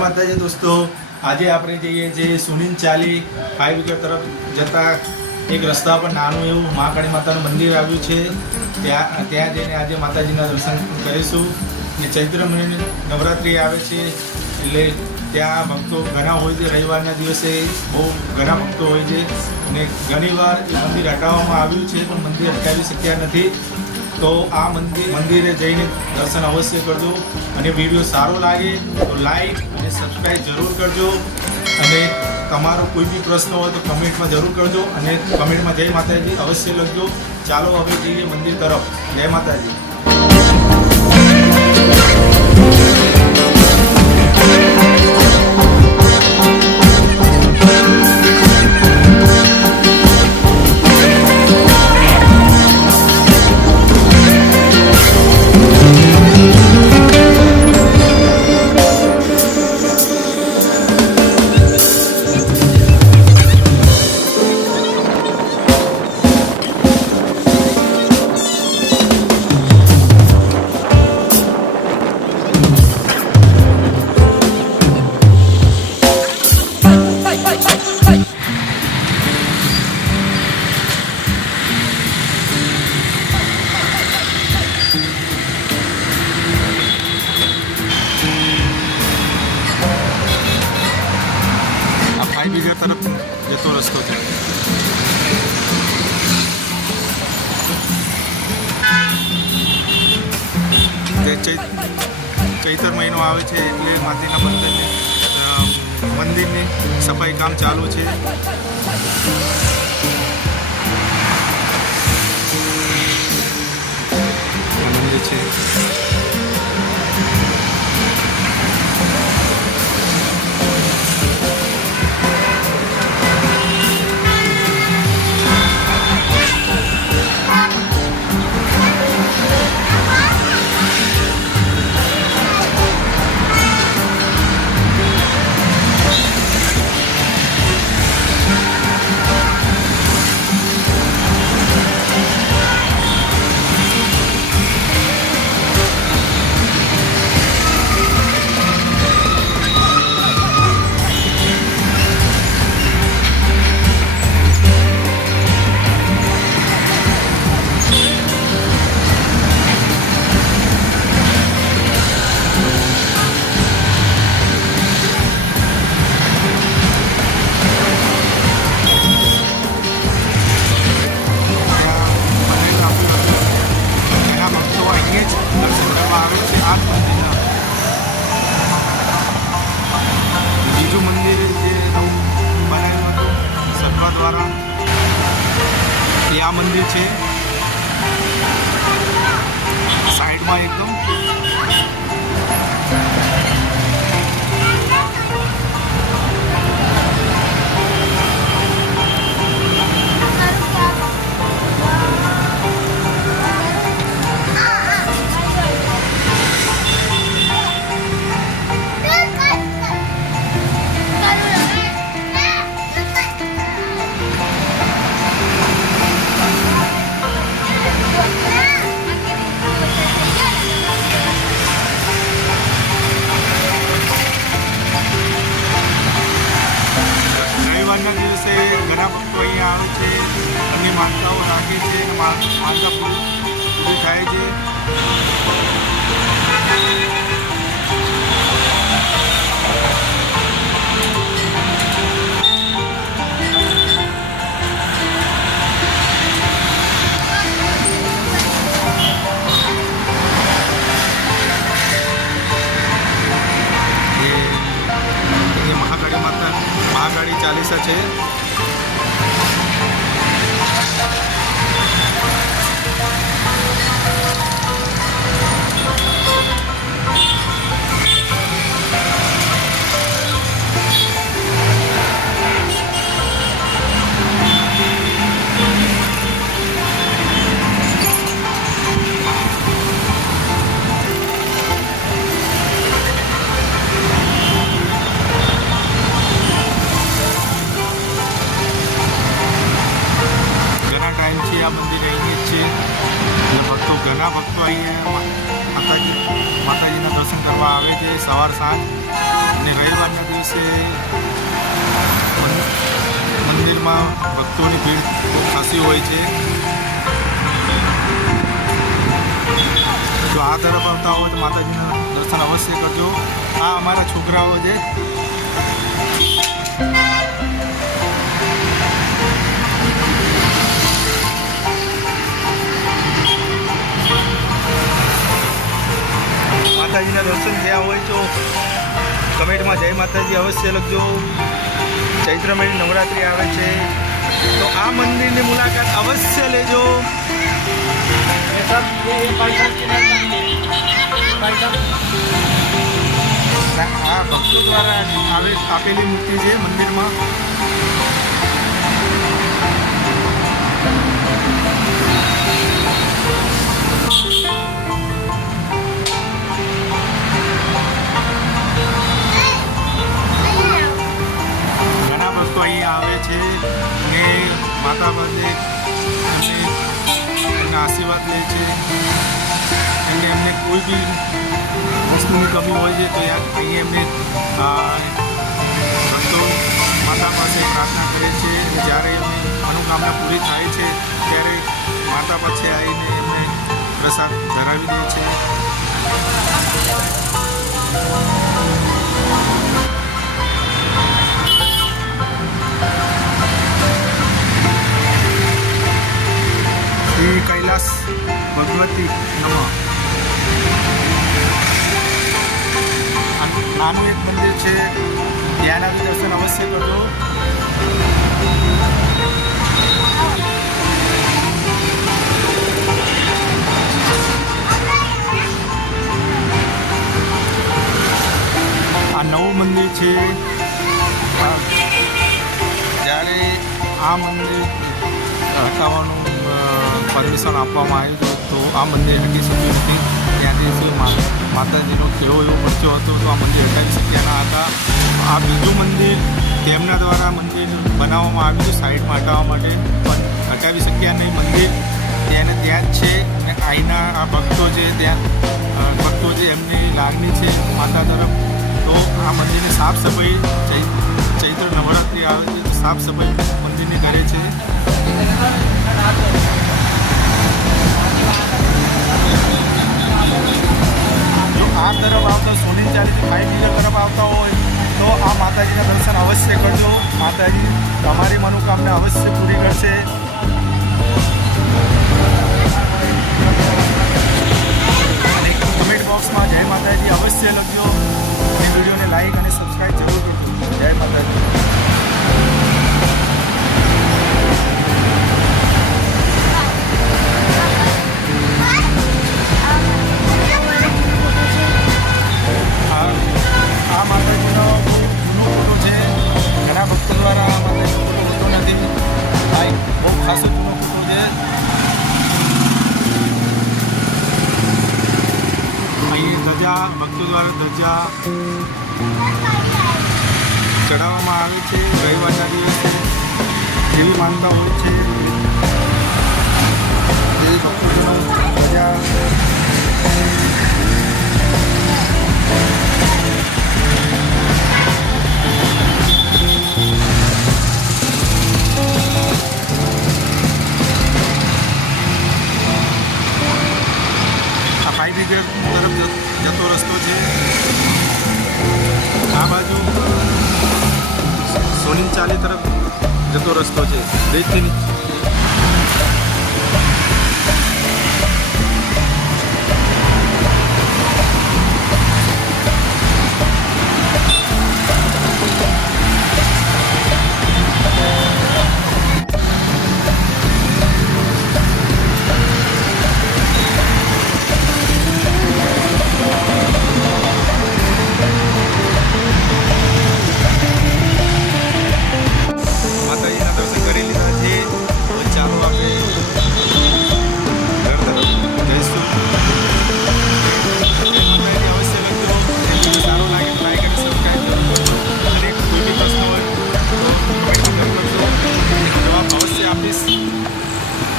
માતાજી દોસ્તો, આજે આપણે જઈએ છીએ સુનિલ ચાલી 5 વીકર તરફ જતા એક રસ્તા પર નાનું એવું મહાકાળી માતાનું મંદિર આવ્યું છે. ત્યાં જઈને આજે માતાજીના દર્શન કરીશું. ને ચૈત્ર મહિને નવરાત્રિ આવે છે એટલે ત્યાં ભક્તો ઘણા હોય છે. રવિવારના દિવસે બહુ ઘણા ભક્તો હોય છે અને ઘણીવાર એ મંદિર હટાવવામાં આવ્યું છે પણ મંદિર હટાવી શક્યા નથી. તો આ મંદિરે જઈને દર્શન અવશ્ય કરજો અને વિડીયો સારો લાગે તો લાઈક અને સબસ્ક્રાઈબ જરૂર કરજો અને તમારો કોઈ બી પ્રશ્ન હોય તો કમેન્ટમાં જરૂર કરજો અને કમેન્ટમાં જય માતાજી અવશ્ય લખજો. ચાલો હવે જઈએ મંદિર તરફ. જય માતાજી. બીજા તરફ જતો રસ્તો છે. ચૈતર મહિનો આવે છે એટલે માતાજીના મંદિરની સફાઈ કામ ચાલુ છે. મંદિર છે. બીજું મંદિર જે બનાવ્યું હતું સરકાર દ્વારા એ આ મંદિર છે. સાઈડમાં એકદમ દિવસે ઘણા ભક્તો અહીંયા આવે છે અને માનતાઓ રાખે છે. માનતા પૂરી થાય છે. મહાકાળી ચાલીસા છે. ઘણા ભક્તો અહીંયા માતાજીના દર્શન કરવા આવે છે સવાર સાંજ. અને રવિવારના દિવસે મંદિરમાં ભક્તોની ભીડ બહુ ખાસી હોય છે. જો આ તરફ આવતા હોય તો માતાજીના દર્શન અવશ્ય કરજો. આ અમારા છોકરાઓ છે. માતાજીના દર્શન થયા હોય તો કમેન્ટમાં જય માતાજી અવશ્ય લખજો. ચૈત્ર મહિને નવરાત્રિ આવે છે તો આ મંદિરની મુલાકાત અવશ્ય લેજો. આ ભક્તો દ્વારા આપેલી મૂર્તિ છે મંદિરમાં. ઘણા ભક્તો અહીંયા આવે છે અને માતા પાસે એમના આશીર્વાદ લે છે. એમને કોઈ બી વસ્તુની કમી હોય છે તો અહીંયા એમને ભક્તો માતા પાસે પ્રાર્થના કરે છે. જ્યારે એમની મનોકામના પૂરી થાય છે ત્યારે માતા પાસે આવીને એમને પ્રસાદ ધરાવી દે છે. શ્રી કૈલાસ ભગવતી નમઃ. નાનું એક મંદિર છે, ત્યાંના બી દર્શન અવશ્ય કરજો. આ નવું મંદિર છે. જ્યારે આ મંદિર હટાવવાનું પરમિશન આપવામાં આવ્યું હતું તો આ મંદિર હટી શક્યું નથી. ત્યાંથી માતાજીનો કેવો એવો પરચો હતો તો આ મંદિર હટાવી શક્યા ન હતા. આ બીજું મંદિર તેમના દ્વારા મંદિર બનાવવામાં આવ્યું હતું સાઈડમાં હટાવવા માટે, પણ હટાવી શક્યા નહીં. મંદિર ત્યાં જ છે અને અહીંના આ ભક્તો છે, ત્યાં ભક્તો છે એમની લાગણી છે માતા તરફ. તો આ મંદિરની સાફ સફાઈ ચૈત્ર નવરાત્રિ આવે છે તો સાફ સફાઈ મંદિરની કરે છે. જો આ તરફ આવતા સોની ચાલીથી 5 મીટર તરફ આવતા હોય તો આ માતાજીના દર્શન અવશ્ય કરજો. માતાજી તમારી મનોકામના અવશ્ય પૂરી કરશે. અને કમેન્ટ બોક્સમાં જય માતાજી અવશ્ય લખજો. અને વિડીયોને લાઈક અને સબસ્ક્રાઈબ જરૂર કરજો. જય માતાજી. આ માતાજીનો જૂનો ફોટો છે. ઘણા ભક્તો દ્વારા આ માતાજીનો ફોટો હોતો નથી. ભાઈ બહુ ખાસો જૂનો ફોટો છે. અહીં ધજા ભક્તો દ્વારા ધજા ચડાવવામાં આવે છે. રવિવારના દિવસે જેવી માનતા હોય છે એ ભક્તોનો ધજા તરફ જતો રસ્તો છે. આ બાજુ સોની ચાલી તરફ જતો રસ્તો છે. બ્રિજથી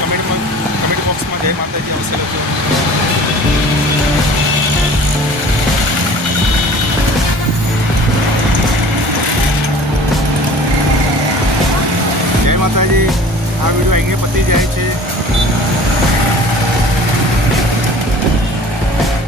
કમેન્ટ બોક્સમાં જય માતાજી અવશ્ય લખજો. અહીંયા પતી જાય છે.